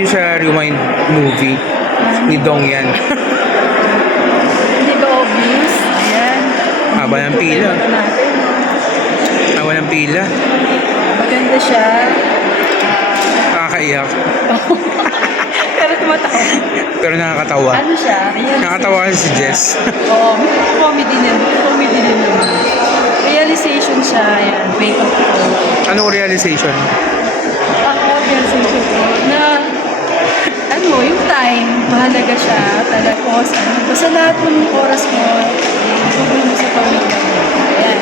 Yung sa Rewind movie ni Dong yan. Hindi ba obvious? Ayan. Haba ng pila. Natin. Haba ng pila. Maganda siya. Nakakaiyak. Pero tumatawa. Pero nakakatawa. Ano siya? Nakakatawa si Jess. Oo, comedy din. Comedy din naman. Realization siya. Ayan. Wake up call. Anong realization? Ako, realization ko na yung time, mahalaga siya. Tapos, basta lahat ng oras mo, tugol mo sa pamilya mo. Ayan.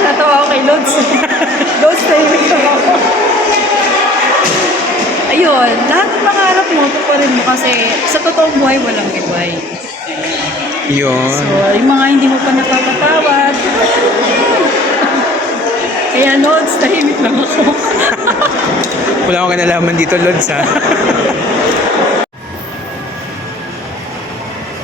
Natawa ako kay Lods. Lods, tahimik lang ako. Ayun, lahat ng pangarap mo, tuparin mo kasi sa totoong buhay, walang iway. Yun. So, yung mga hindi mo pa nakakatawad, kaya Lods, tahimik lang ako. Wala akong kanalaman dito, Lods, ha?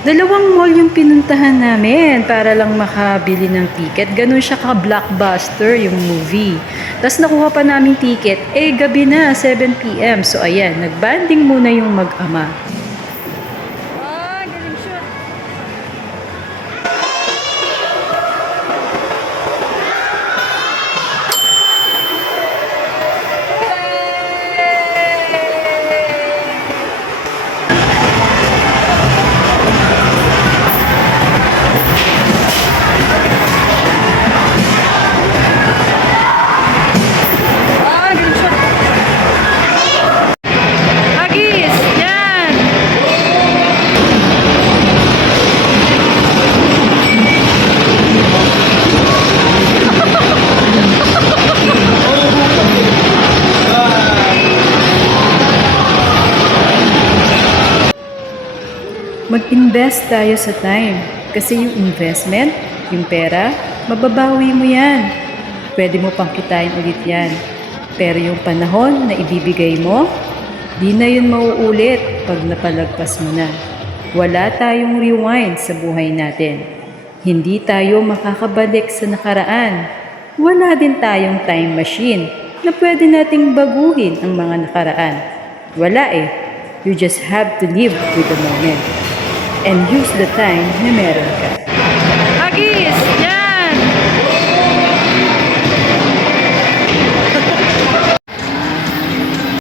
Dalawang mall yung pinuntahan namin para lang makabili ng ticket. Ganun siya ka-blockbuster yung movie. Tapos nakuha pa namin ticket, gabi na, 7 p.m. So ayan, nagbanding muna yung mag-ama. Galing siya. Agis, yan! Mag-invest tayo sa time. Kasi yung investment, yung pera, mababawi mo yan. Pwede mo pang kitain ulit yan. Pero yung panahon na ibibigay mo, di na yun mauulit pag napalagpas mo na. Wala tayong rewind sa buhay natin. Hindi tayo makakabalik sa nakaraan. Wala din tayong time machine na pwede nating baguhin ang mga nakaraan. Wala eh. You just have to live with the moment and use the time na meron ka.